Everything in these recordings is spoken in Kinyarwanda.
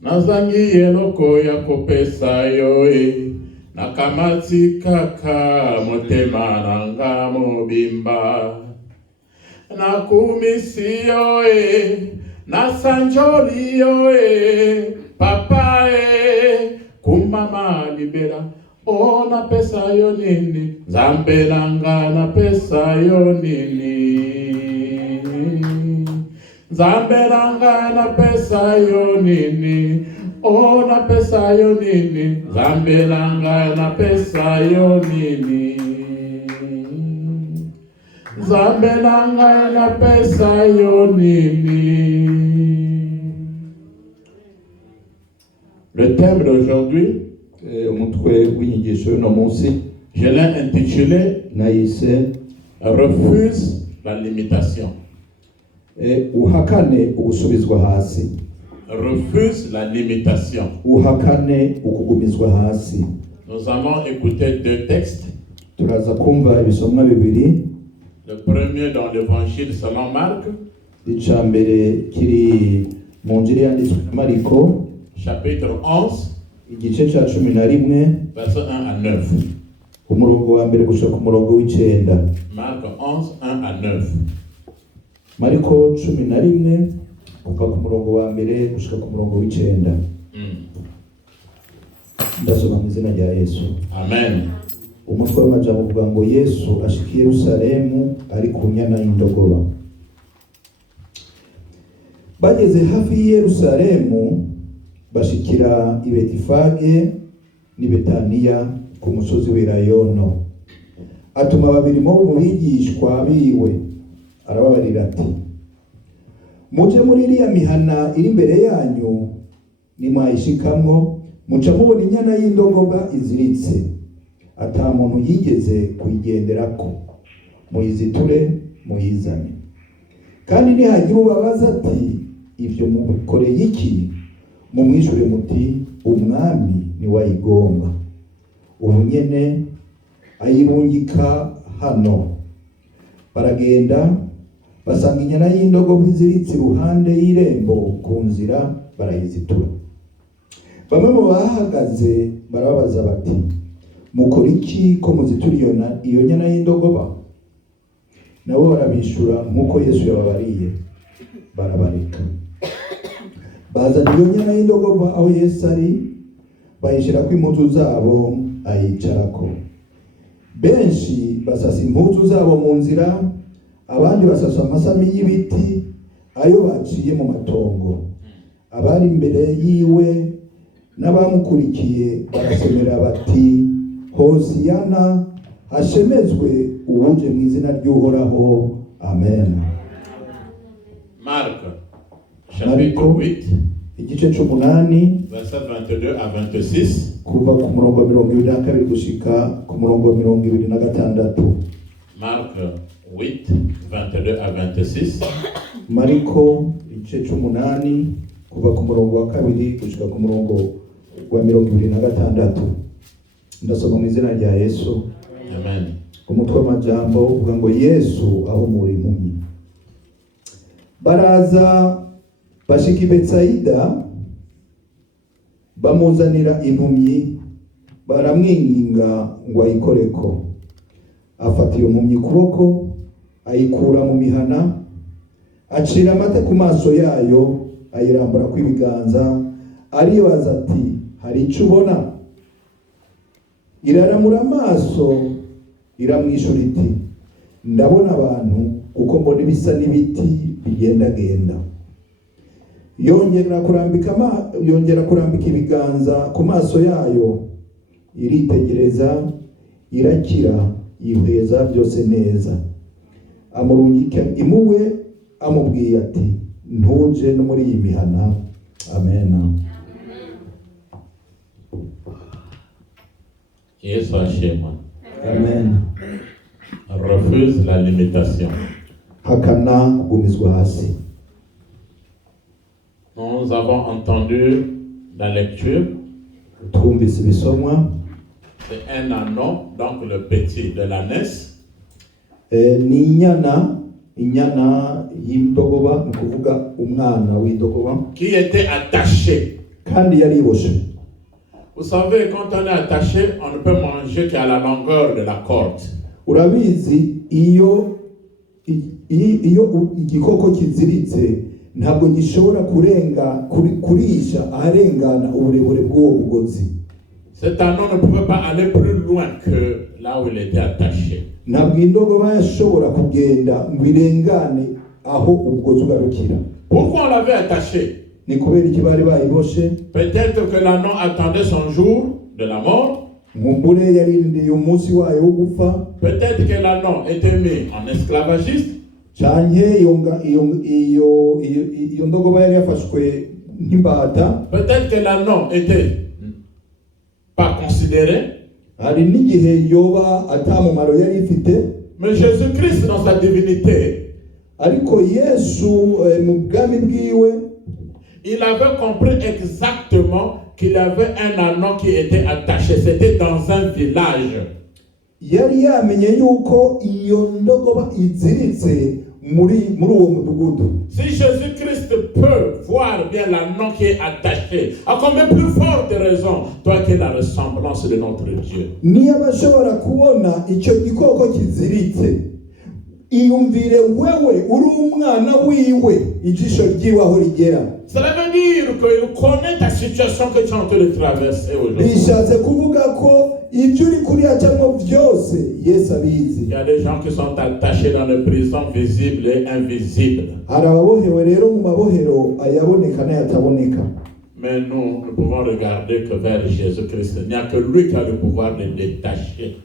Nazangi eloko ya kopesa yo nakamati kaka motema nanga mobimba nakumisi yo nasanjoli yo papa kumama libera napesa yo nini Nzambe nanga napesa yo nini Nzambe nanga napesa yo nini napesa yo nini Nzambe nanga napesa yo nini Nzambe nanga napesa yo nini. Le thème d'aujourd'hui, je l'ai intitulé Refuse la limitation. Uhakane ugusubizwa hasi. Refuse la limitation. Uhakane ukugumizwa hasi. Nous allons écouter deux textes. Turaza kumva ibisomwa bibiri. Le premier dans l'évangile selon Marc. Icambere kiri mu Injili yanditswe na Mariko. Chapitre 11. Igice ca 11. Verset 1 à 9. Umurongo wa mbere gushika ku murongo w'icenda. Marc 11, 1 à 9. Mariko 11 kuva ku murongo wa mbere gushika ku murongo w'icenda. Ndasoma mu izina rya Yesu. Amen. Umutwe w'amajambo uvuga ngo Yesu ashikiye Yerusalemu ari ku nyana y'indogoba. Bageze hafi y'i Yerusalemu bashikira i Betifage n'i Betaniya ku musozi w'Elayono. Atuma babiri mu bigishwa biwe arababarira ati muje muri iriya mihana iri imbere yanyu nimwayishikamwo muca mubona inyana y'indogoba iziritse ata muntu yigeze kuyigenderako muyiziture muyizane kandi nihagira ubabaza ati ivyo mubikoreye iki mumwishure muti umwami ni wayigomba ubu nyene ayirungika hano. Baragenda basanga inyana y'indogobe iziritse iruhande y'irembo ku nzira barayizitura. Bamwe mu bahagaze barababaza bati mukora iki ko muzitura iyo nyana y'indogoba? Nabo barabishura nk'uko Yesu yababariye barabareka. Bazana iyo nyana y'indogoba aho Yesu ari bayishirako impuzu zabo ayicarako. Benshi basasa impuzu zabo mu nzira, abandi basasa amasami y'ibiti ayo baciye mu matongo. Abari imbere yiwe n'abamukurikiye barasemera bati Hosiyana, hashemezwe uwuje mu izina ry'Uhoraho. Amen. Marc chapitre 8 igice 8 verset 22 à 26. kuva ku murongo 22 gushika ku murongo 26. Marc 8 22 à 26. Mariko igice 8 kuva ku murongo wa 2 gushika ku murongo wa 26. Ndasoma mu izina rya Yesu. Amen. Umutwe w'amajambo uvuga ngo Yesu aho muri impumyi. Baraza bashika i Betsaida bamuzanira impumyi baramwinginga ngo ayikoreko. Afata iyo mpumyi kuboko ayikura mu mihana acira amate ku maso yayo ayirambura kw'ibiganza aribaza ati hari icyo ubona? Iraramura amaso iramwishura iti ndabona abantu kuko mbona ibisa n'ibiti bigendagenda. Yongera kurambika ibiganza ku maso yayo iritegereza irakira yihweza byose neza. Amurungika imuwe amubwiye ati ntuje no muri iyi mihana. Amen. Yesu ashimwe. Amen. Refuse la limitation. Hakana kugumizwa hasi. Nous avons entendu la lecture. Twumvise ibisomwa. C'est un ânon, donc le petit de l'ânesse. Ni inyana inyana y'indogoba, ni kuvuga umwana w'indogoba, qui était attaché. kandi yariboshe. Vous savez, quand on est attaché, on ne peut manger qu'à la longueur de la corde. Urabizi iyo igikoko kiziritse ntabwo gishobora kurisha aharengana uburebure bw'uwo bugozi. Cet anneau ne pouvait pas aller plus loin que là où il était attaché. Ntabwo indogoba yashobora kugenda ngo irengane aho ubugozi ugarukira. Pourquoi on l'avait attaché? Ni kubera iki bari bayiboshe? Peut-être que l'anneau attendait son jour de la mort. Mumbure yarindiye umunsi wayo wo gupfa. Peut-être que l'anneau était mis en esclavagiste. Canke iyo ndogoba yari yafashwe nk'imbata. Peut-être que l'anneau était pas considéré. Hari n'igihe yoba atamumaro yari ifite. Mais Jésus-Christ dans sa divinité, ariko Yesu mu bwami bwiwe, il avait compris exactement qu'il y avait un anneau qui était attaché. C'était dans un village. Yari yamenye yuko iyo ndogoba iziritse muri uwo mudugudu. Si Jésus-Christ peut voir bien l'anneau qui est attaché, à combien plus forte raison, toi qui es la ressemblance de notre Dieu. Niba ashobora kubona icyo gikoko kiziritse, iyumvire wewe uri umwana wiwe, ijisho ryiwe aho rigera. Cela veut dire qu'il connaît ta situation que tu es en train de traverser aujourd'hui. Bishatse kuvuga ko ibyo uri kuriya cyangwa byose Yesu abizi. Il y a des gens qui sont attachés dans les prisons visibles et invisibles. Hari ababohewe rero mu mabohero ayaboneka n'ayataboneka. Mais nous ne pouvons regarder que vers Jésus-Christ. Il n'y a que lui qui a le pouvoir de détacher.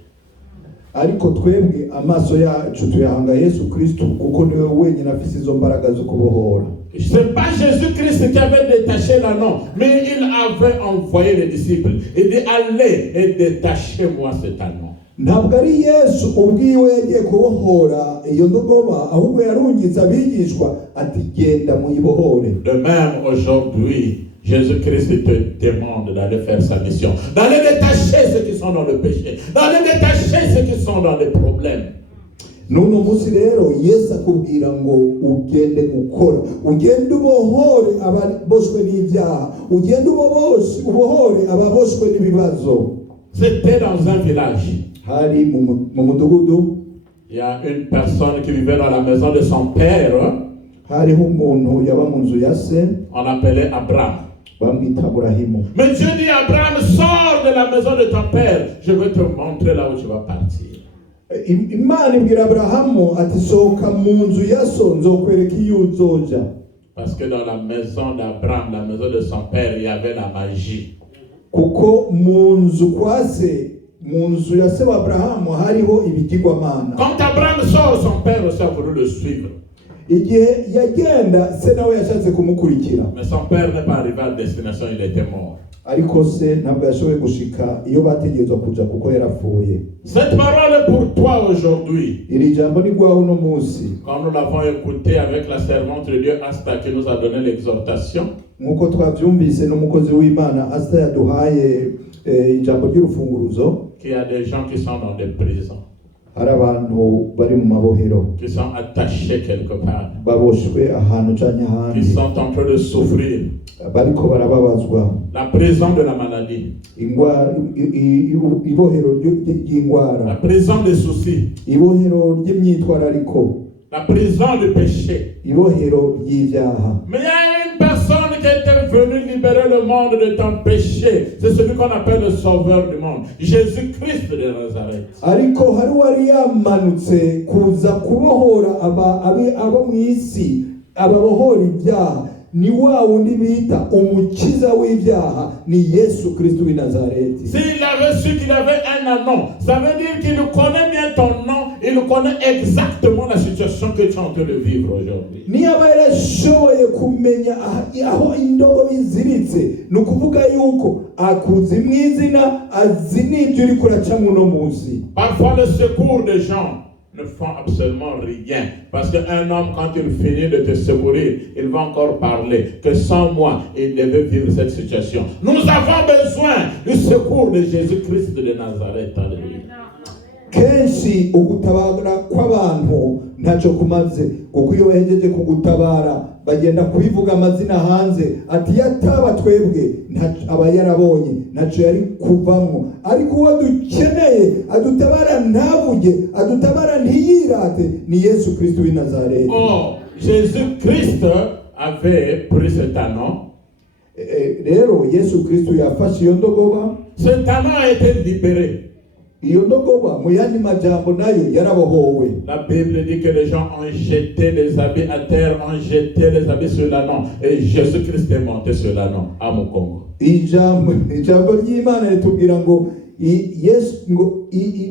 Ariko twebwe amaso yacu tuyahanga Yesu Kristo, kuko niwe wenyine afite izo mbaraga zo kubohora. C'est pas Jésus-Christ qui avait détaché l'anneau, mais il avait envoyé les disciples. Il dit, allez et détachez-moi cet anneau. Ntabwo ari Yesu ubwiwe yagiye kubohora iyo ndogoba, ahubwo yarungiza abigishwa ati genda muyibohore. De même aujourd'hui, Jésus-Christ te demande d'aller faire sa mission, d'aller détacher ceux qui sont dans le péché, d'aller détacher ceux qui sont dans les problèmes. Nuno munsi rero Yesu akubwira ngo ugende gukora, ugende ubohore ababoshwe n'ibyaha, ugende ubohore ababoshwe n'ibibazo. C'était dans un village. Hari mu mudugudu, il y a une personne qui vivait dans la maison de son père. Hariho umuntu yaba mu nzu ya se, on l'appelait Abraham. Bamwita Aburahimu. Mais Dieu dit, Abraham, sors de la maison de ton père, je vais te montrer là où tu vas partir. Imana ibwira Aburahamu ati sohoka mu nzu ya so, nzokwereka iyo uzoja. Parce que dans la maison d'Abraham, la maison de son père, il y avait la magie. Kuko mu nzu kwa se, mu nzu ya se wa Aburahamu hariho ibigirwamana. Quand Abraham sort, son père aussi a voulu le suivre. Igihe yagenda se nawe yashatse kumukurikira. Mais son père n'est pas arrivé à destination, il était mort. Ariko se ntabwo yashoboye gushika iyo bategerezwa kuja kuko yarapfuye. Cette parole est pour toi aujourd'hui. Iri jambo ni rwawe uno munsi. Quand nous l'avons écouté avec la servante de Dieu Asta qui nous a donné l'exhortation, nkuko twavyumvise n'umukozi w'Imana Asta yaduhaye ijambo ry'urufunguruzo, qu'il y a des gens qui sont dans des prisons, hari abantu bari mu mabohero, qui sont attachés quelque part, baboshwe ahantu canke ahandi, qui sont en train de souffrir. Bariko barababazwa. La prison de la maladie, ibohero ry'ingwara, la prison des soucis, ibohero ry'imyitwarariko, la prison du péché. ibohero ry'ivyaha. Mais il y a une personne qui est venue libérer le monde de ton péché. C'est celui qu'on appelle le sauveur du monde, Jésus-Christ de Nazareth. Ariko hari wari yamanutse kuza kubohora abo mw'isi, ababohora ibyaha. Ni wa wundi bita umukiza w'ibyaha, ni Yesu Kristo w'i Nazareti. S'il avait su qu'il avait un anneau, ça veut dire qu'il connaît bien ton nom, il connaît exactement la situation que tu es en train de vivre aujourd'hui. Niba yarashoboye kumenya aho indogobe iziritse, ni ukuvuga yuko akuzi mw'izina, azi n'ibyo uri kuracamo uno munsi. Parfois le secours des gens ne font absolument rien. Parce qu'un homme, quand il finit de te secourir, il va encore parler que sans moi, il devait vivre cette situation. Nous avons besoin du secours de Jésus-Christ de Nazareth. Alléluia. kenshi ugutabara kw'abantu ntacyo kumaze, kuko iyo bahejeje kugutabara bagenda kubivuga amazina hanze ati yataba twebwe aba yarabonye ntacyo yari kuvamo. Ariko uwo dukeneye adutabara ntavuge, adutabara ntiyirate, ni Yesu Kristo w'i Nazareti. Oh, Jésus-Christ avait pris cet anneau. Rero Yesu Kristo yafashe iyo ndogoba. Cet anneau a été libéré. Iyo ndogoba mu yandi majambo nayo yarabohowe. La Bible dit que les gens ont jeté les habits à terre, ont jeté les habits sur l'anneau, et Jésus-Christ est monté sur l'anneau à Mukongo. Ijambo ry'Imana ritubwira ngo Yesu ngo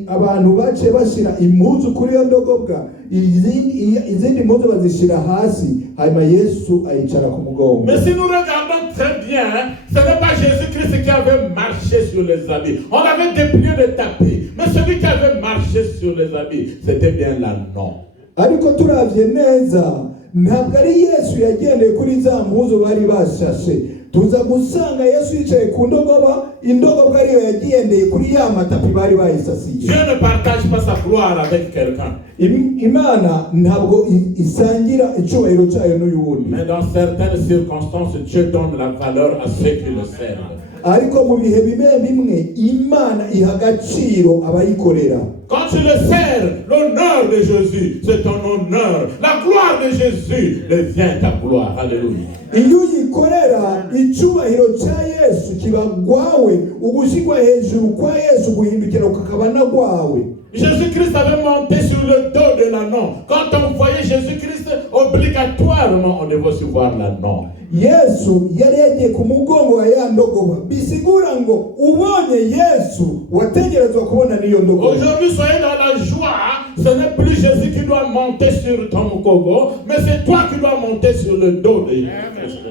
abantu bace bashira impuzu kuri iyo ndogobwa, izindi mpuzu bazishira hasi, hanyuma Yesu ayicara ku mugongo. Mais si nous regardons très bien, ce n'est pas Jésus-Christ qui avait marché sur les habits. On avait déplié le tapis, mais celui qui avait marché sur les habits, c'était bien l'anneau. Ariko turavye neza, ntabwo ari Yesu yagendeye kuri za mpuzu bari bashashe. Tuza gusanga Yesu yicaye ku ndogoba, indogobwa ariyo yagendeye kuri ya matapi bari bayisasiye. Dieu ne partage pas sa gloire avec quelqu'un. Imana ntabwo isangira icyubahiro cyayo n'uyundi. Mais dans certaines circonstances, Dieu donne la valeur à ceux qui le servent. Ariko mu bihe bimwe Imana iha agaciro abayikorera. Quand tu le sers, l'honneur de Jésus, c'est ton honneur. La gloire de Jésus devient ta gloire. Alléluia. Iyo uyikorera icyubahiro cya Yesu kiba gwawe, ugushyirwa hejuru kwa Yesu guhindukira ukakaba na gwawe. Jésus-Christ avait monté sur le dos de l'anneau. Quand on voyait Jésus-Christ, obligatoirement on devait aussi voir l'anneau. Yesu yari yagiye ku mugongo wa ya ndogoba, bisigura ngo ubonye Yesu wategerezwa kubona niyo ndogoba. Aujourd'hui, soyez dans la joie. Ce n'est plus Jésus qui doit monter sur ton mugongo, mais c'est toi qui dois monter sur le dos de Jésus.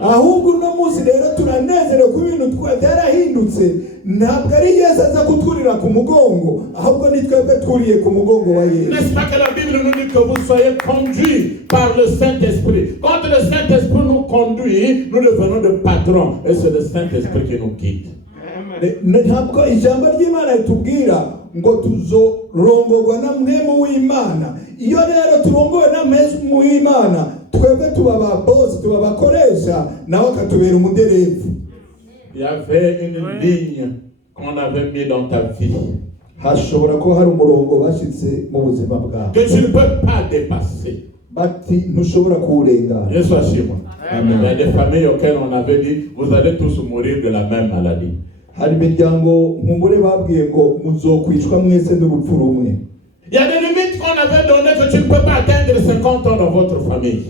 Ahubwo no munsi rero turanezerewe ku bintu byarahindutse. Ntabwo ari Yesu aza kutwurira ku mugongo, ahubwo ni twebwe twuriye ku mugongo wa Yesu. N'est-ce pas que la Bible nous dit que vous soyez conduits par le Saint-Esprit? Quand le Saint-Esprit nous conduit, nous devenons de patrons, et c'est le Saint-Esprit qui nous guide. Ntabwo ijambo ry'Imana ritubwira ngo tuzorongorwa na mwemu w'Imana. Iyo rero turongowe na mwemu w'Imana, twebwe tuba ba boss, tuba bakoresha, nawe akatubera umuderevu. Il y avait une ligne qu'on avait mis dans ta vie hashobora ko hari umurongo bashitse mu buzima bwawe que tu ne peux pas dépasser. bati ntushobora kuwurengana. Yesu ashimwe. Il y a des familles auxquelles on avait dit vous allez tous mourir de la même maladie. Hari imiryango nkungure babwiye ngo muzokwicwa mwese n'urupfu rumwe. Il y a des limites qu'on avait données que tu ne peux pas atteindre 50 ans dans votre famille.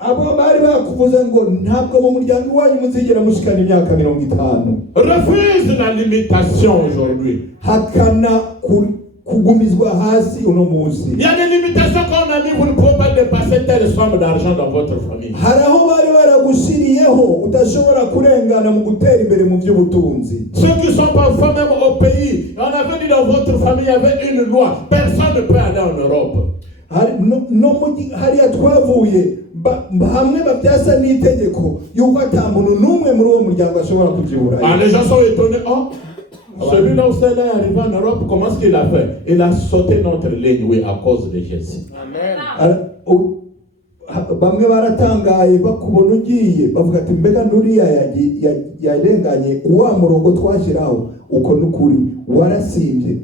Abo bari bakuvuze ngo ntabwo mu muryango wanyu muzigera mushikana imyaka 50. Refuse la limitation aujourd'hui. Hakana kugumizwa hasi uno munsi. Il y a des limitations qu'on a mis, vous ne pouvez pas dépasser telle somme d'argent dans votre famille. Haraho bari baragushiriyeho udashobora kurengana mu gutera imbere mu by'ubutunzi. Ceux qui sont parfois même au pays, on avait dit dans votre famille il y avait une loi, personne ne peut aller en Europe. Hariya twavuye hamwe babyasa n'itegeko yuko ata muntu n'umwe muri uwo muryango ashobora kujibura. Les gens sont étonnés. Oh, celui-là où c'est là arrivé en Europe, comment est-ce qu'il a fait? Il a sauté notre ligne, oui, à cause de Jésus. Amen. Bamwe baratangaye bakubona ugiye bavuga ati mbega nduriya yarenganye wa murongo twashiraho uko nukuri warasimbye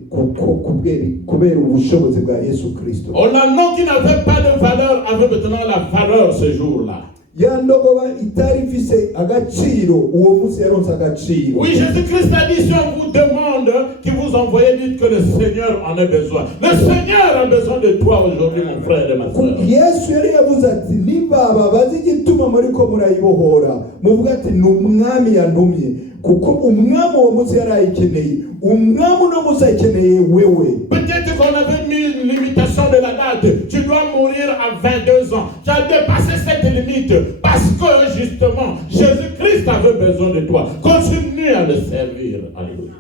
kubera ubushobozi bwa Yesu Kristo. On a non qui n'avait pas de valeur avait maintenant la valeur ce jour-là. Ya ndogoba itari ifise agaciro uwo munsi yaronse agaciro. Oui, Jésus-Christ a dit si on vous demande qui vous envoyez, dites que le Seigneur en a besoin. Le Seigneur a besoin de toi aujourd'hui, mon frère et ma soeur. Yesu yari yavuze ati niba bazi igituma muri ko murayibohora muvuga ati ni umwami yantumye kuko umwami uwo munsi yarayikeneye umwami no munsi akeneye wewe. Peut-être qu'on avait mis une limitation de la date. Tu dois mourir à 22 ans. Tu as dépassé cette limite parce que justement Jésus-Christ avait besoin de toi. Continue à le servir. Alléluia.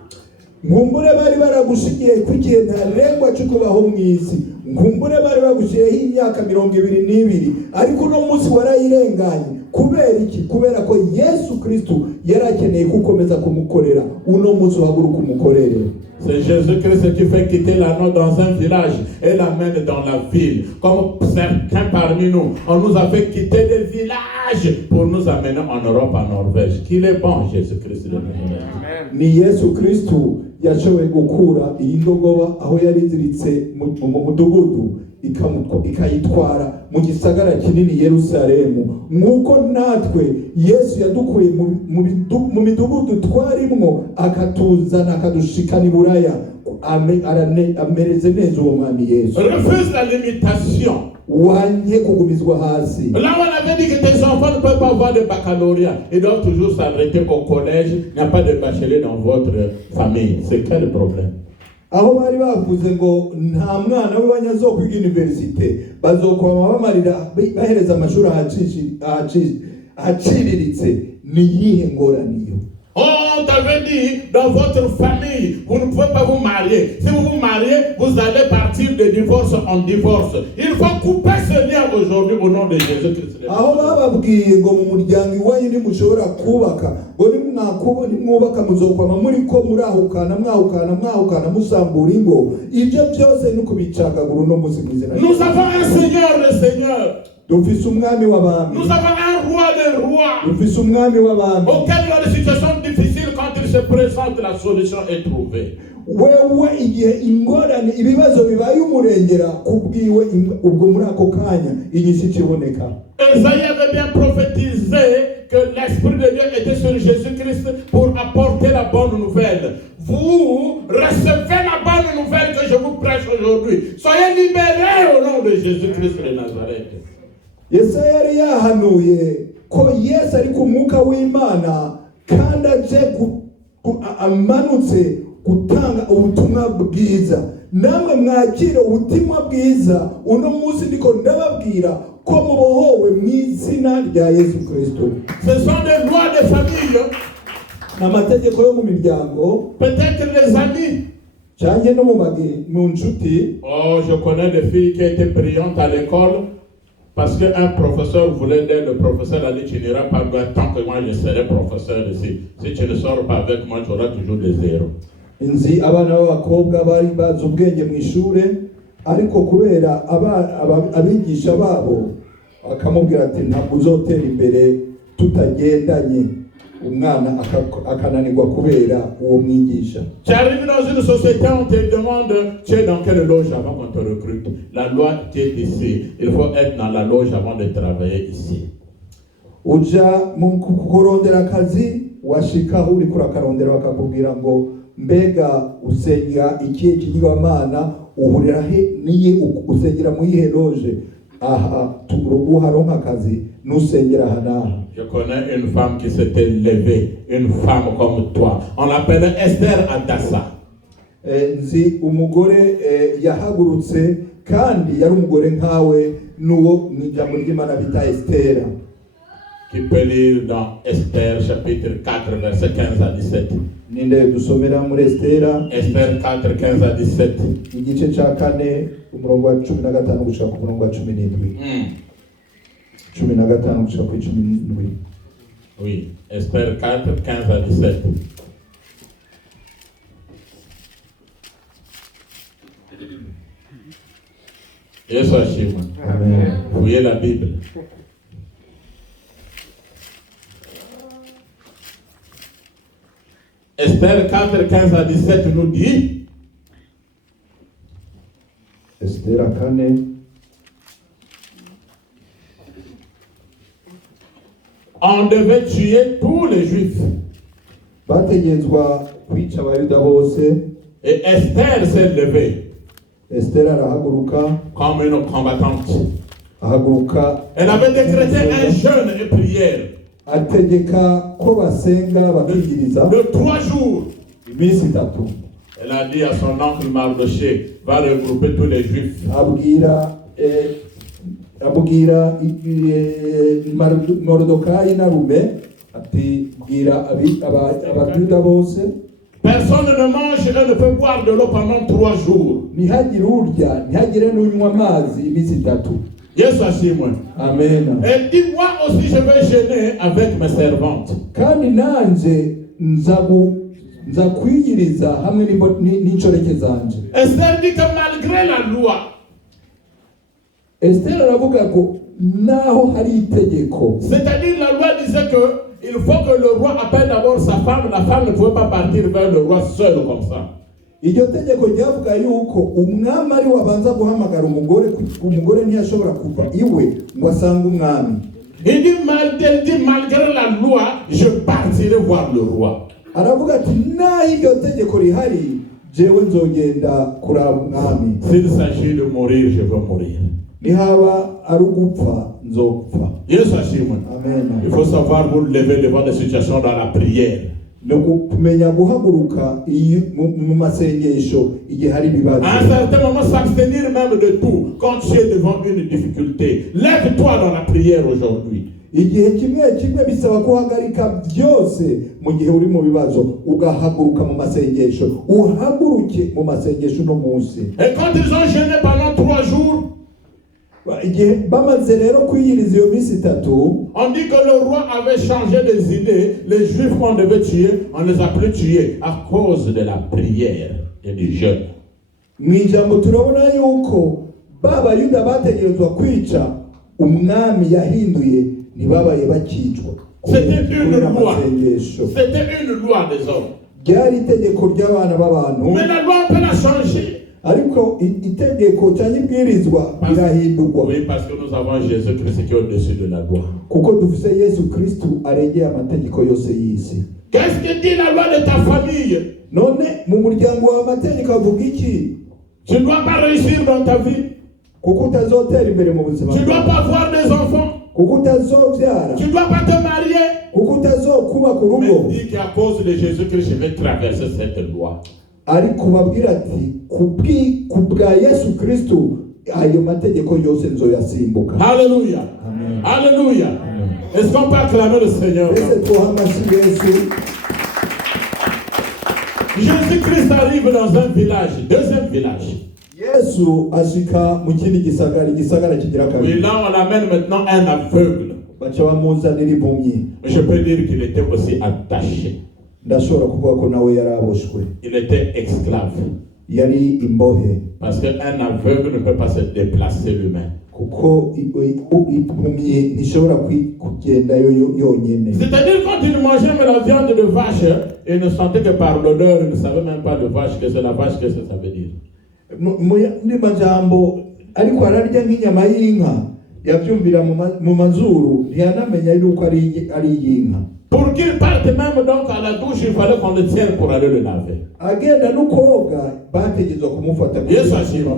Ngumbure bari baragushikiye kugiye ntarengwa cyukubaho mwisi. Ngumbure bari bagushiyeho imyaka 22 ariko no munsi warayirenganye. Kubera iki? Kubera ko Yesu Kristo yarakeneye gukomeza kumukorera uno munsi uhaguruka umukorere. C'est Jésus-Christ qui fait quitter l'anneau dans un village et l'amène dans la ville. Comme certains parmi nous, on nous a fait quitter des villages pour nous amener en Europe, en Norvège. Qu'il est bon, Jésus-Christ de Nazareth. Ni Yesu Kristu yashoboye gukura iyi ndogoba aho yari iziritse mu mudugudu ikayitwara mu gisagara kinini Yerusalemu. Nk'uko natwe Yesu yadukuye mu midugudu twarimwo akatuzana akadushikana i Buraya, amereze neza uwo mwami Yesu. Refuse la limitation. Wanye kugumizwa hasi. Là on avait dit que tes enfants ne peuvent pas avoir de baccalauréat. Ils doivent toujours s'arrêter au collège. Il n'y a pas de bachelier dans votre famille. C'est quel problème? Aho bari bavuze ngo nta mwana w'ibanya azokwiga universite, bazokwama bamarira bahereza amashuri ahaciriritse. Ni yihe ngoraniyo? On t'avait dit, dans votre famille, vous ne pouvez pas vous marier. Si vous vous mariez, vous allez partir de divorce en divorce. Il faut couper ce lien aujourd'hui au nom de Jésus-Christ. Aho bababwiye ngo mu muryango iwanyu ntimushobora kubaka, ngo nimwubaka muzokwama muriko mwahukana musambura ingo. Ibyo byose ni kubicagagura uno munsi mwizina. Nous avons un Seigneur, le Seigneur. Dufise umwami w'abami. Nous avons un roi des rois. Dufise umwami w'abami. Auquel dans les situations difficiles, quand il se présente, la solution est trouvée. Wewe igihe ingorane ibibazo bibaye umurengera kubwiwe ubwo muri ako kanya inyishu kiboneka. Esaïe avait bien prophétisé que l'Esprit de Dieu était sur Jésus-Christ pour apporter la bonne nouvelle. Vous recevez la bonne nouvelle que je vous prêche aujourd'hui. Soyez libérés au nom de Jésus-Christ de Nazareth. Yesaya yari yahanuye ko Yesu ari ku mwuka w'Imana kandi aje amanutse gutanga ubutumwa bwiza. Namwe mwakire ubutumwa bwiza uno munsi ndiko ndababwira ko mubohowe mu izina rya Yesu Kristo. Ce sont des lois de famille. N'amategeko yo mu miryango. Peut-être les amis. Cyangwa no mu nshuti. Oh, je connais des filles qui étaient brillantes à l'école. Parce qu'un professeur voulait dire, le professeur a dit, tu n'iras pas loin tant que moi je serai professeur ici. Si tu ne sors pas avec moi, tu auras toujours des zéros. Nzi abana b'abakobwa bari bazi ubwenge mu ishure, ariko kubera abigisha babo akamubwira ati ntabwo uzotera imbere tutagendanye, umwana akananirwa kubera uwo mwigisha. Tu arrives dans une société, on te demande tu es dans quelle loge avant qu'on te recrute. La loi est ici. Il faut être dans la loge avant de travailler ici. Uja mu kurondera akazi, washika uri kurakarondera bakakubwira ngo mbega usengera ikihe kigirwamana, uhurira he niye usengera mu yihe loge. Aha uharonka akazi nusengera hanaha. Je connais une femme qui s'était levée, une femme comme toi. On l'appelle Esther Adassa. Nzi umugore yahagurutse kandi yari umugore nkawe nuwo mwijambo ry'Imana bita Esther. Qui peut lire dans Esther chapitre 4 verset 15 à 17. Ninde dusomera muri Esther. Esther 4 15 à 17. Igice ca 4 umurongo wa 15 gushika ku murongo wa 17. 15 gushika ku 17. Oui, Esther 4 15 à 17. Yesu ashimwe. Amen. Fouillez la Bible. Esther 4, 15 à 17 nous dit. Esther 4. On devait tuer tous les Juifs. Bategetswa kwica abayuda bose. Et Esther s'est levée. Esther arahaguruka comme une combattante. Ahaguruka. Elle avait décrété un jeûne et prière. Ategeka ko basenga bakigiriza. De 3 jours. Iminsi 3. Elle a dit à son oncle Mardoché, va regrouper tous les Juifs. Abwira Mordokai na Rume ati bwira abayuda bose. Personne ne mange et ne peut boire de l'eau pendant 3 jours. Ntihagire urya, ntihagire n'unywa amazi iminsi 3. Yesu ashimwe. Amen. Elle dit, moi aussi je vais jeûner avec mes servantes. Kandi nanje nza kwiyiriza hamwe n'inshoreke zanje. Esther dit que malgré la loi, Esther aravuga ko naho hari itegeko, c'est-à-dire la loi disait que il faut que le roi appelle d'abord sa femme, la femme ne pouvait pas partir vers le roi seul comme ça. iryo tegeko ryavuga yuko umwami ari wabanza guhamagara umugore ntiyashobora kuva iwe ngo asange umwami. Il dit malgré la loi, je partirai voir le roi. Aravuga ati naho iryo tegeko rihari jewe nzogenda kuraba umwami. S'il s'agit de mourir, je veux mourir. Nihaba ari ugupfa nzopfa. Yesu ashimwe. Amen. Il faut savoir vous lever devant des situations dans la prière. No kumenya guhaguruka mu masengesho igihe hari ibibazo. À un certain moment, s'abstenir même de tout quand tu es devant une difficulté. Lève-toi dans la prière aujourd'hui. Igihe kimwe bisaba kuhagarika byose mu gihe uri mu bibazo ugahaguruka mu masengesho. Uhaguruke mu masengesho no munsi. Et quand ils ont jeûné pendant 3 jours, igihe bamaze rero kwiyiriza iyo minsi 3, on dit que le roi avait changé des idées. Les juifs qu'on devait tuer, on les a plus tués à cause de la prière et du jeûne. Mu ijambo turabona yuko b'abayuda bategerezwa kwica umwami yahinduye ntibabaye bakicwa. C'était une loi. C'était une loi des hommes. Ryari itegeko ry'abana b'abantu. Mais la loi on peut la changer. Ariko itegeko cyangwa ibwirizwa birahindurwa. Oui, parce que nous avons Jésus-Christ qui est au-dessus de la loi. Kuko dufise Yesu Kristo aregeye amategeko yose y'isi. Qu'est-ce que dit la loi de ta famille? None mu muryango wa amategeko avuga iki? Tu ne dois pas réussir dans ta vie. Kuko utazotera imbere mu buzima. Tu ne dois pas avoir des enfants. Kuko utazovyara. Tu ne dois pas te marier. Kuko utazokubaka urugo. Mais dis qu'à cause de Jésus-Christ, je vais traverser cette loi. Ariko babwira ati kubwa Yesu Kristo ayo mategeko yose nzoyasimbuka. Alléluia. Amen. Alléluia. Est-ce qu'on peut acclamer le Seigneur? Jésus-Christ arrive dans un village, deuxième village. Yesu ashika mu kindi gisagara kigira kabiri. Oui, là on amène maintenant un aveugle. Bacha bamuzanira impumyi. Je peux dire qu'il était aussi attaché. Ndashobora kuvuga ko nawe yaraboshwe. Il était esclave. Yari imbohe. Parce qu'un aveugle ne peut pas se déplacer lui-même. Kuko impumyi ntishobora kugenda yonyene. C'est-à-dire quand il mangeait la viande de vache, il ne sentait que par l'odeur, il ne savait même pas de vache, que c'est la vache, qu'est-ce que ça veut dire. Muri majambo ariko ararya nk'inyama y'inka yabyumvira mu mazuru ntiyanamenya yuko ari y'inka. Pour qu'il parte même donc à la douche, il fallait qu'on le tienne pour aller le laver. Agenda no koga bategezwa kumufata. Yesu ashimwe.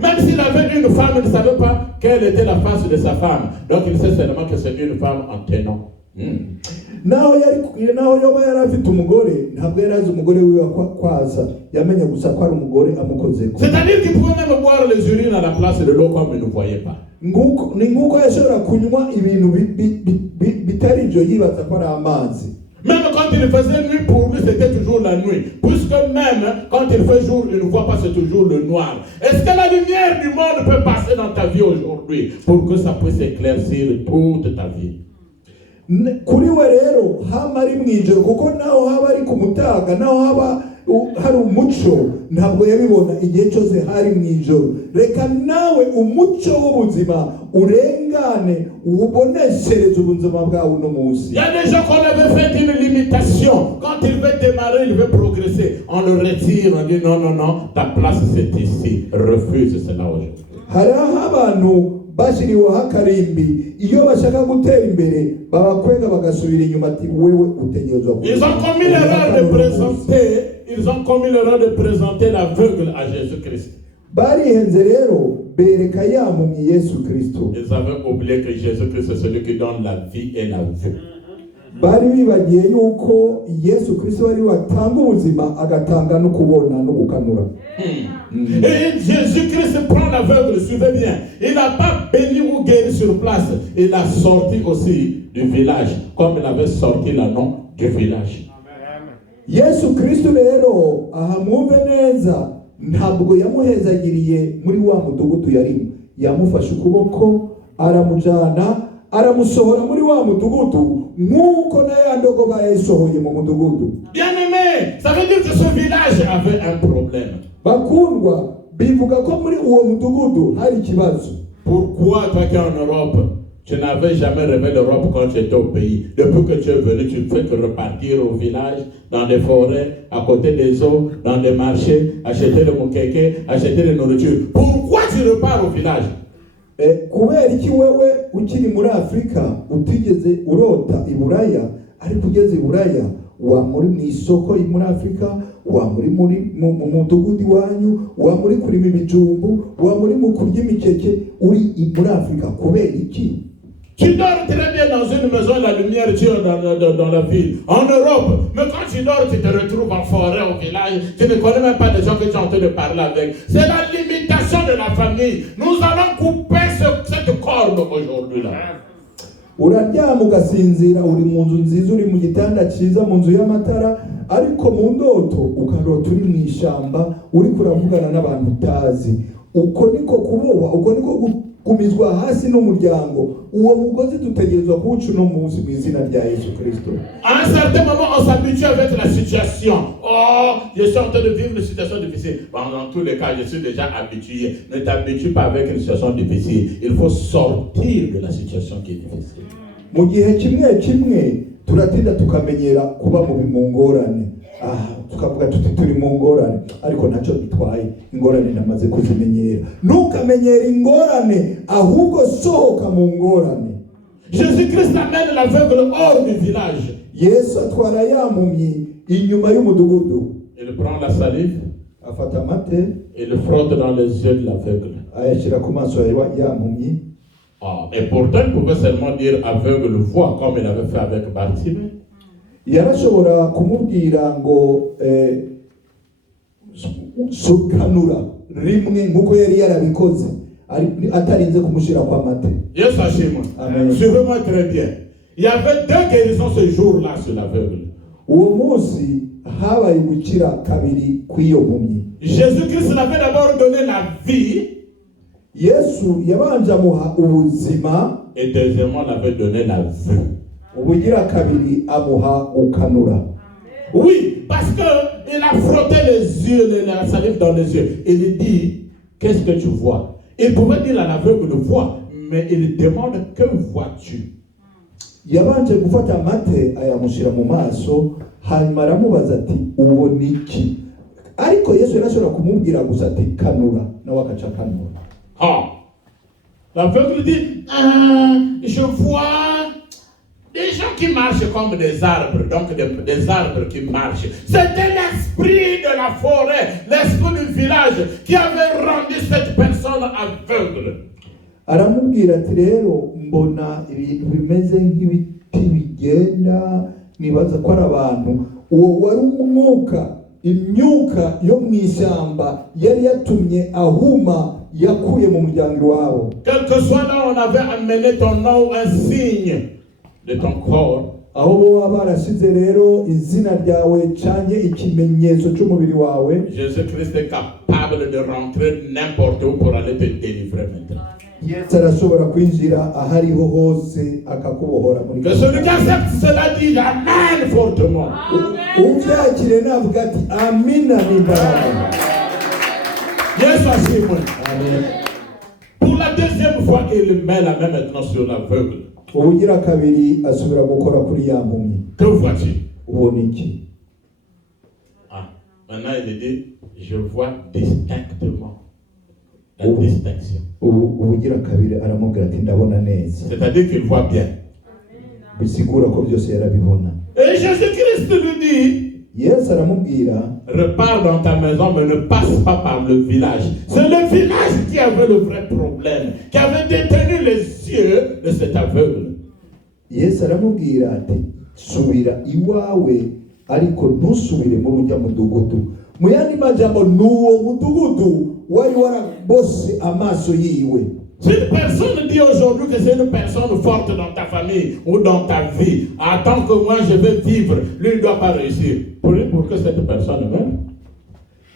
Même s'il avait une femme, il ne savait pas quelle était la face de sa femme. Donc il sait seulement que c'est une femme en tenant. Naho yoba yari afite umugore ntabwo yari azi umugore wiwe kwaza yamenye gusa ko ari umugore amukozeko. C'est-à-dire qu'il pouvait même boire les urines à la place de l'eau comme il ne voyait pas. Ni nguko yashobora kunywa ibintu bitari ibyo yibaza ko ari amazi. Même quand il faisait nuit, pour lui c'était toujours la nuit. Puisque même quand il fait jour, il ne voit pas, c'est toujours le noir. Est-ce que la lumière du monde peut passer dans ta vie aujourd'hui pour que ça puisse éclaircir toute ta vie? Kuri we rero hama ari mwijoro kuko naho haba ari ku mutaga naho haba hari umuco ntabwo yabibona igihe cyose hari mwijoro. Reka nawe umuco w'ubuzima urengane uboneshereze ubuzima bwawe uno munsi. Il y a des gens qu'on avait fait une limitation. Quand il veut démarrer, il veut progresser, on le retire, on dit non, ta place c'est ici, refuse cela aujourd'hui. Hariho abantu bashiriweho akarimbi iyo bashaka gutera imbere babakwega bagasubira inyuma ati wewe utegerezwa. Ils ont commis l'erreur de présenter l'aveugle à Jésus-Christ. Barihenze rero bereka yampumyi Yesu Kristo. Ils avaient oublié que Jésus-Christ c'est celui qui donne la vie et la vue. Bari bibagiye yuko Yesu Kristo ari watanga ubuzima agatanga no kubona no gukanura. Et Jésus-Christ prend l'aveugle, suivez bien. Il n'a pas béni ou guéri sur place. Il a sorti aussi du village, comme il avait sorti le nom du village. Yesu Kristo rero ahamwumve neza ntabwo yamuhezagiriye muri wa mudugudu yarimo. Yamufashe ukuboko aramujana aramusohora muri wa mudugudu nk'uko nayo ndogoba yasohoye mu mudugudu. Bien-aimé, Bien-aimé, ça veut dire que ce village avait un problème. bakundwa bivuga ko muri uwo mudugudu hari ikibazo. Pourquoi toi qui es en Europe, tu n'avais jamais rêvé l'Europe quand tu étais au pays? Depuis que tu es venu, tu ne fais que repartir au village, dans des forêts, à côté des eaux, dans des marchés, acheter le mukeke, acheter de nourriture. Pourquoi tu repars au village? Kubera iki wewe ukiri muri Afrika utigeze urota i Buraya, ariko ugeze i Buraya wa muri mu isoko muri Afrika, wa muri mu mudugudu wanyu, wa muri kurima ibijumbu, wa muri mu kurya imikeke, uri muri Afrika kubera iki? Tu dors très bien dans une maison, la lumière tue dans la ville, en Europe. Mais quand tu dors, tu te retrouves en forêt, au village. Tu ne connais même pas les gens que tu es en train de parler avec. C'est la limitation de la famille. Nous allons couper cette corde aujourd'hui là. Uraryama ugasinzira uri mu nzu nziza, uri mu gitanda cyiza, mu nzu y'amatara, ariko mu ndoto ukarota uri mu ishyamba, uri kuravugana n'abantu utazi. Uko niko kubohwa, uko niko kumizwa hasi n'umuryango. Uwo mugozi dutegerezwa kuwuca uno munsi mu izina rya Yesu Kristo. À un certain moment, on s'habitue avec la situation. Oh, je suis en train de vivre une situation difficile. Bon, dans tous les cas, je suis déjà habitué. Ne t'habitue pas avec une situation difficile. Il faut sortir de la situation qui est difficile. Mu gihe kimwe turatinda tukamenyera kuba mu ngorane. Tukavuga tuti turi mu ngorane, ariko ntacyo bitwaye, ingorane namaze kuzimenyera. Ntukamenyera ingorane, ahubwo sohoka mu ngorane. Jésus-Christ amène l'aveugle hors du village. Yesu atwara ya mpumyi inyuma y'umudugudu. Il prend la salive, afata amate, et le frotte dans les yeux de l'aveugle. Ayashyira ku maso ya mpumyi. Et pourtant, il pouvait seulement dire aveugle voix, comme il avait fait avec Bartimée. Yarashobora kumubwira ngo sukanura rimwe nkuko yari yarabikoze atarinze kumushira kwa mate. Yesu ashimwe. Amen. Suivez-moi très bien. Il y avait deux guérisons ce jour-là sur l'aveugle. Uwo munsi habaye gukira kabiri kw'iyo mpumyi. Jésus-Christ l'avait d'abord donné la vie. Yesu yabanje amuha ubuzima. Et deuxièmement, l'avait donné la vue. Ubugira kabiri amuha ukanura. Oui, parce que il a frotté les yeux, la salive dans les yeux. Il dit, qu'est-ce que tu vois? Il pouvait dire à l'aveugle voix, mais il demande, que vois-tu? Yabanje gufata amate ayamushira mu maso, hanyuma aramubaza ati ubona iki? Ariko Yesu yarashobora kumubwira gusa ati kanura, nawe akaca kanura. L'aveugle dit, je vois des gens qui marchent comme des arbres, donc des arbres qui marchent. C'était l'esprit de la forêt, l'esprit du village qui avait rendu cette personne aveugle. Aramubwira ati rero mbona ibintu bimeze nk'ibiti bigenda, nibaza ko ari abantu. Uwo wari umwuka, imyuka yo mu ishyamba yari yatumye ahuma yakuye mu muryango wabo. Quel que soit là, on avait amené ton nom, un signe de ton corps. Aho bo barashize rero izina ryawe canye ikimenyetso cy'umubiri wawe. Jésus-Christ est capable de rentrer n'importe où pour aller te délivrer maintenant. Yesu arashobora kwinjira ahariho hose akakubohora muri. Que celui qui accepte cela dit amen fortement. Ubyakire navuga ati amina n'imbaraga. Yesu ashimwe. Amen. Pour la deuxième fois, il met la main maintenant sur l'aveugle. Ubugira kabiri asubira gukora kuri ya mpumyi. Que vois-tu? Ubona iki? Maintenant il dit, je vois distinctement. La distinction. Ubugira kabiri aramubwira ati ndabona neza. C'est-à-dire qu'il voit bien. Bisigura ko byose yarabibona. Et Jésus-Christ lui dit, Yesu aramubwira, repars dans ta maison, mais ne passe pas par le village. C'est le village qui avait le vrai problème, qui avait détenu les yeux de cet aveugle. Yesu aramubwira ati subira iwawe ariko ntusubire mu rujya mudugudu. Mu yandi majambo nuwo mudugudu wari warabose amaso yiwe. Si une personne dit aujourd'hui que c'est une personne forte dans ta famille ou dans ta vie, attends que moi je vais vivre, lui ne doit pas réussir. Pour que cette personne meure.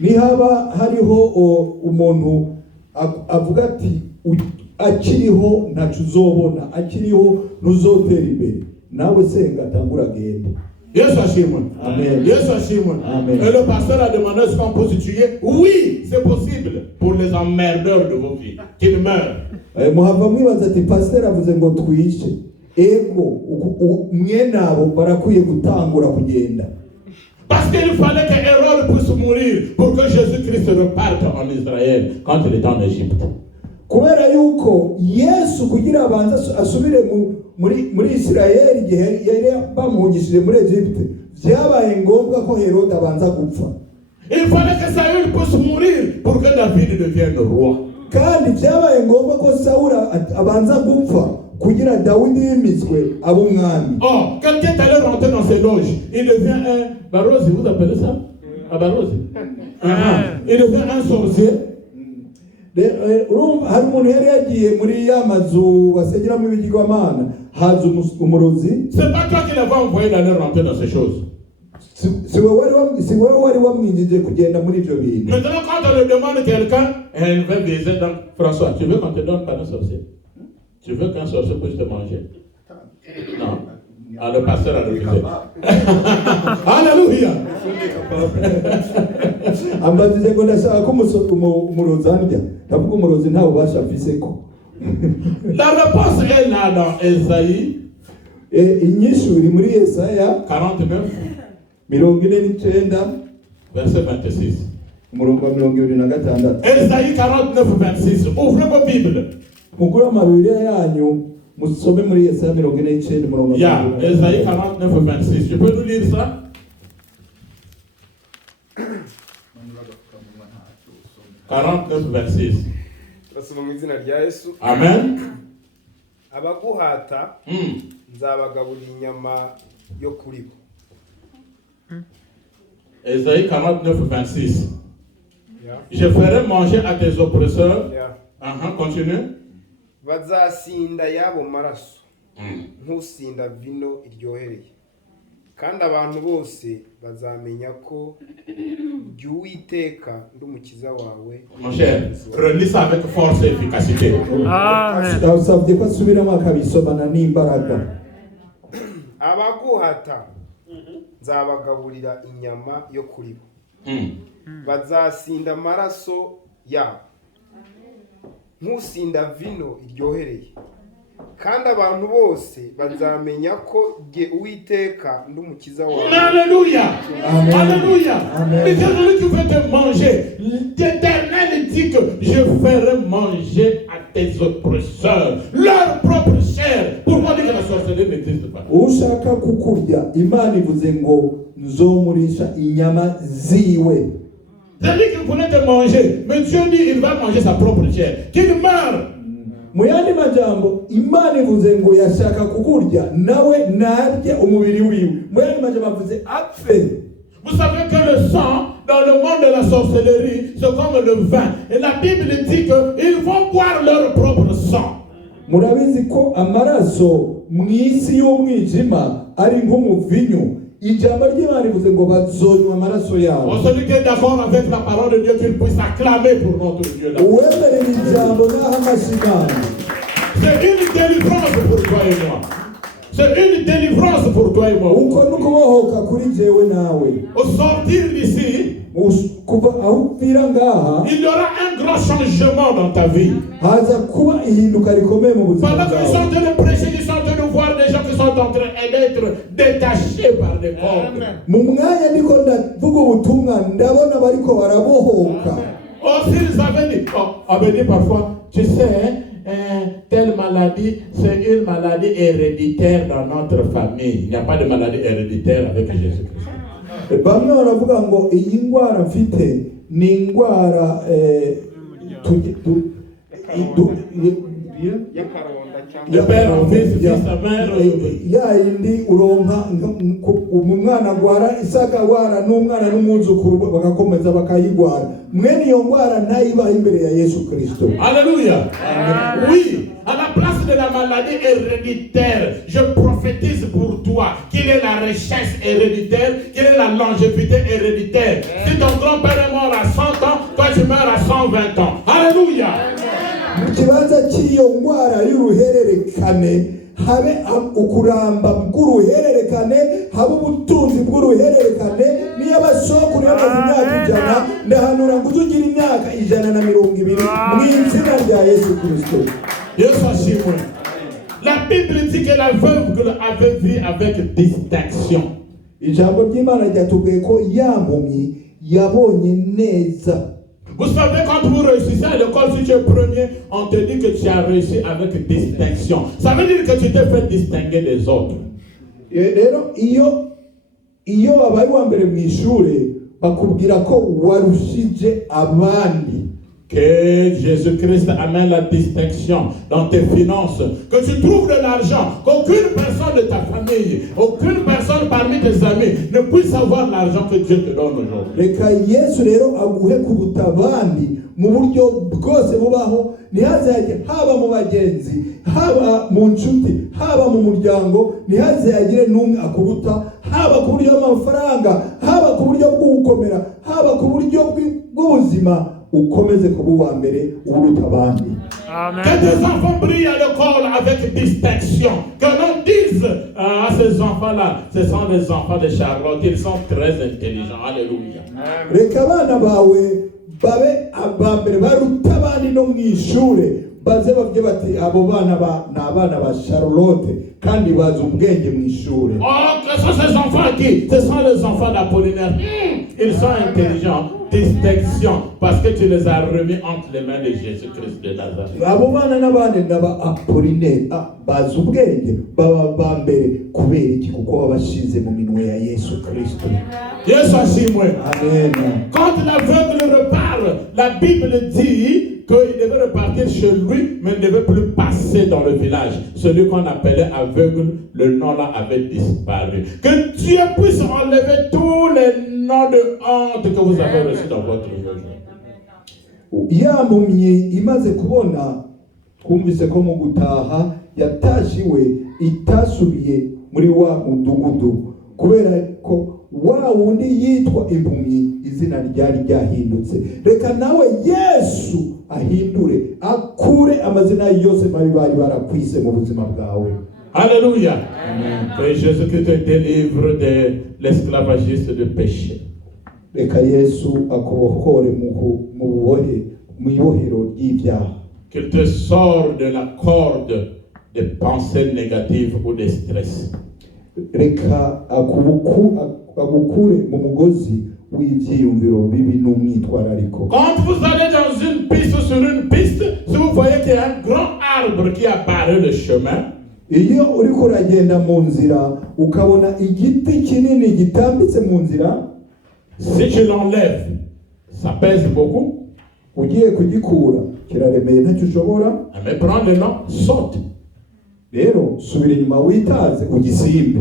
Nihaba hariho umuntu avuga ati akiriho ntacyo uzobona, akiriho ntuzotera imbere, nawe senga atangura agende. Yes, Hashim. Amen. Yes, Hashim. Amen. Et le pasteur a demandé est-ce qu'on peut se tuer? Oui, c'est possible pour les emmerdeurs de vos vies, qu'ils meurent. muhava mwibaza ati pasiteri avuze ngo twishe ego mwene abo barakwiye gutangura kugenda Parce qu'il fallait que Hérode puisse mourir pour que Jésus-Christ reparte en Israël quand il était en Égypte. kubera yuko Yesu kugira abanza asubire muri Isirayeli igihe yari bamuhungishije muri Egypte byabaye ngombwa ko Herode abanza gupfa. Il fallait que Saül puisse mourir pour que David devienne roi. kandi byabaye ngombwa ko Sawula abanza gupfa kugira Dawidi yimitswe abe umwami. Oh, quelqu'un est allé rentrer dans ses loges. Il devient un Barosi, vous appelez ça? Un Barosi. Il devient un sorcier. hari umuntu yari yagiye muri ya mazu basengeramo ibigirwamana haza umurozi. C'est pas toi qui l'avais envoyé d'aller rentrer dans ces choses. si wowe wari wamwinjije kugenda muri ibyo bintu. Maintenant, quand on le demande quelqu'un, elle va baiser dans François. Tu veux qu'on te donne pas un sorcier? Tu veux qu'un sorcier puisse te manger? Non. Ah, le pasteur a refusé. Alléluia. ambazize ngo ndashaka ko umurozi andya ndavuga umurozi nta bubasha afise ko. La réponse est là dans Esaïe inyishu iri muri Yesaya 49, 49 verset 26. umurongo wa 26. Esaïe 49, 26. Ouvrez vos Bibles. mugura amabibiliya yanyu musome muri Yesaya 49 umurongo wa Yeah, Esaïe 49, 26. Tu peux nous lire ça? Quarante-neuf, 26. Turasoma mu izina rya Yesu. Amen. Abaguhata nzabagaburira inyama yo kuri bo. Esaïe 49, 26. Yeah. Je ferai manger à tes oppresseurs. Yeah. Continue. Bazasinda yabo maraso ntusinda vino iryohereye kandi abantu bose bazamenya ko Uwiteka ndi umukiza wawe. Mon cher, relis ça avec force et efficacité. Amen. usabye ko asubiramo akabisomana n'imbaraga. Abaguhata nzabagaburira inyama yo kuri bo. Bazasinda amaraso yabo ntusinda vino iryohereye kandi abantu bose bazamenya ko Uwiteka ndi umukiza wawe. Alléluia. Amen. Alléluia. Amen. Mais celui qui veut te manger, l'Éternel dit que je ferai manger à tes oppresseurs leur propre chair. Pourquoi dire que la sorcellerie n'existe pas? ushaka kukurya Imana ivuze ngo nzomurisha inyama ziwe. C'est-à-dire qu'il voulait te manger, mais Dieu dit qu'il va manger sa propre chair, qu'il meurt. mu yandi majambo Imana ivuze ngo yashaka kukurya nawe narye umubiri wiwe. mu yandi majambo avuze apfe. Vous savez que le sang, dans le monde de la sorcellerie, c'est comme le vin. Et la Bible dit qu'ils vont boire leur propre sang. murabizi ko amaraso mu isi y'umwijima ari nk'umuvinyu. ijambo ry'Imana rivuze ngo bazonywa amaraso yabo. Celui qui est d'accord avec la parole de Dieu, qu'il puisse acclamer pour notre Dieu. uwemerera ijambo n'aho amashimana. C'est une délivrance pour toi et moi. C'est une délivrance pour toi et moi. uko nukubohoka kuri jewe nawe. Au sortir d'ici, kuva aho upfira ngaha il y aura un grand changement dans ta vie. haza kuba ihinduka rikomeye mu buzima Pendant qu'ils sont en train de prêcher, ils sont en train de voir des gens qui sont en train d'être détachés par des cordes. mu mwanya ndiko ndavuga ubutumwa ndabona bariko barabohoka. Or, s'ils avaient dit parfois, tu sais, telle maladie, c'est une maladie héréditaire dans notre famille. Il n'y a pas de maladie héréditaire avec Jésus-Christ. bamwe baravuga ngo iyi ndwara mfite ni indwara Le père en fils, fils sa mère. ya yindi uronka umwana agwara isaga wara n'umwana n'umwuzukuru bagakomeza bakayigwara. mwene iyo ndwara ntayibaho imbere ya Yesu Kristo. Alléluia. Oui, à la place de la maladie héréditaire, je prophétise pour toi qu'il est la richesse héréditaire, qu'il est la longévité héréditaire. Si ton grand-père est mort à 100 ans, toi tu meurs à 120 ans. Alléluia. mu kibanza cy'iyo ndwara y'uruhererekane habe ukuramba bw'uruhererekane, habe ubutunzi bw'uruhererekane. Niyo abasokuru yamaze imyaka 100, ndahanura ngo uzugira imyaka 120 mu izina rya Yesu Kristo. Yesu ashimwe. La Bible dit que la veuve avait vu avec distinction. Ijambo ry'Imana ryatubwiye ko yampumyi yabonye neza. Vous savez, quand vous réussissez à l'école, si tu es premier, on te dit que tu as réussi avec distinction. Ça veut dire que tu t'es fait distinguer des autres. Rero iyo abaye wa mbere mu ishure bakubwira ko warushije abandi. Que Jésus-Christ amène la distinction dans tes finances, que tu trouves de l'argent, qu'aucune personne de ta famille, aucune personne parmi tes amis ne puisse avoir l'argent que Dieu te donne aujourd'hui. Reka Yesu rero aguhe kuruta abandi mu buryo bwose bubaho, ntihazajye haba mu bagenzi, haba mu nshuti, haba mu muryango, ntihazagire n'umwe akuruta, haba ku buryo bw'amafaranga, haba ku buryo bw'ugukomera, haba ku buryo bw'ubuzima. Ukomeze kuba uwa mbere uruta abandi. Que tes enfants brillent à l'école avec distinction. Que l'on dise à ces enfants-là, ce sont les enfants de Charlotte, ils sont très intelligents. Alléluia. Reka abana bawe babe abambere baruta abandi no mu ishure, baze bavuge bati abo bana ni abana ba Charlotte kandi bazi ubwenge mu ishure. Oh, que sont ces enfants qui? Ce sont les enfants d'Apollinaire. Ils sont intelligents. Distinction, parce que tu les as remis entre les mains de Jésus-Christ de Nazareth. Abo bana n'abandi n'aba Apollinaire bazi ubwenge baba bambere kubera iki? Kuko babashize mu minwe ya Yesu Kristo. Yesu ashimwe. Amen. Quand l'aveugle repart, la Bible dit qu'il devait repartir chez lui, mais il ne devait plus passer dans le village. Celui qu'on appelait aveugle, le nom là avait disparu. Que Dieu puisse enlever tous les noms de honte que vous avez reçus dans votre vie. Yampumyi imaze kubona, twumvise ko mu gutaha yatashiwe itasubiye muri wa mudugudu, kubera ko wa wundi yitwa impumyi izina ryari ryahindutse. Reka nawe Yesu ahindure, akure amazina yose mabi bari barakwise mu buzima bwawe. Alléluia. Que Jésus-Christ te délivre de l'esclavagisme de péché. Reka Yesu akubohore mu ibohero ry'ibyaha. Qu'il te sort de la corde des pensées négatives ou des stress. Reka agukure mu mugozi w'ivyiyumviro bibi n'umwitwarariko. Quand vous allez dans une piste ou sur une piste, si vous voyez qu'il y a un grand arbre qui a barré le chemin, iyo uriko uragenda mu nzira ukabona igiti kinini gitambitse mu nzira, si tu l'enlèves, ça pèse beaucoup. Ugiye kugikura kiraremeye ntacyo ushobora. Mais prends le nom, saute. Rero subira inyuma witaze ugisimbe.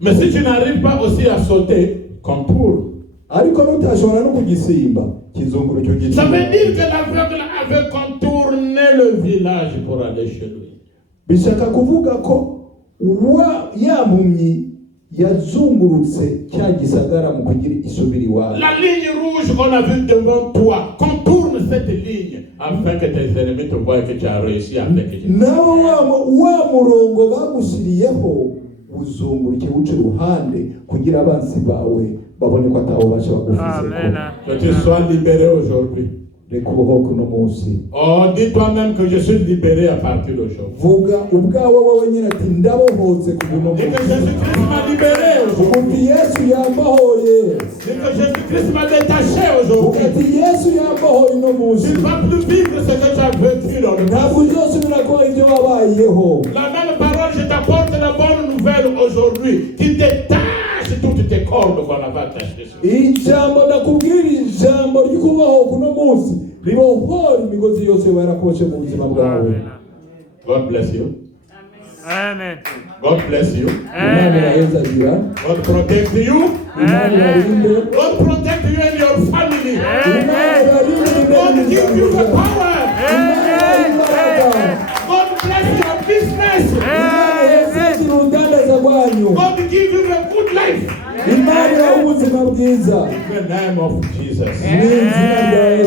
Mais si tu n'arrives pas aussi à sauter, contourne. Ariko nutashobora no kugisimba kizunguru cyo giti. Ça veut dire que l'aveugle avait contourné le village pour aller chez lui. Bishaka kuvuga ko yampumyi yazungurutse cya gisagara mu kugira isubiri wawe. La ligne rouge qu'on a vue devant toi, contourne cette ligne afin que tes ennemis te voient que tu as réussi avec Jésus. Nawe wa murongo bagushyiriyeho uzunguruke uce ruhande kugira abansi bawe babone ko ataho basha bagufise. Que tu sois libéré aujourd'hui. Oh, dis toi-même que je suis libéré à partir d'aujourd'hui. Et que Jésus-Christ m'a libéré aujourd'hui. Et que Jésus-Christ m'a détaché aujourd'hui. Tu ne vas plus vivre ce que tu as vécu dans le passé. La même parole, je t'apporte la bonne nouvelle aujourd'hui qui détache toutes tes cordes qu'on avait attachées sur God bless you. Amen. God bless you. Amen. God protect you. Amen. God protect you and your family. Amen. God give you the power. Amen. God bless your business. God give you the good life. In the name of Jesus. Amen.